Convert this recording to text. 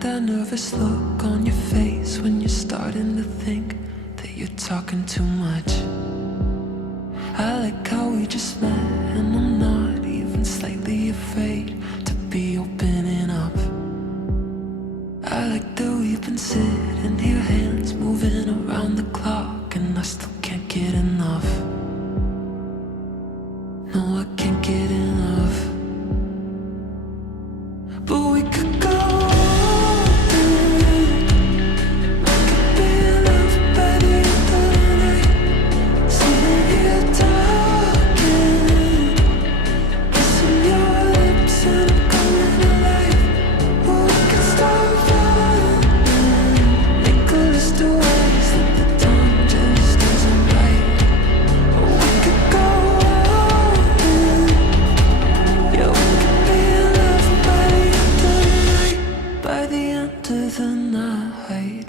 that nervous look on your face when you're starting to think that you're talking too much. I like how we just met, and I'm not even slightly afraid to be opening up. I like that we've been sitting here, hands moving around the clock, and I still can't get enough. No, I can't get enough. But we could go all in. I could be loved by the end of the night. Sitting here talking, kissing your lips and I'm coming alive. But we could start running, make a list of ways that the time just isn't right. Or we could go all in. Yeah, we could be loved by the end of the night. By the end of the night.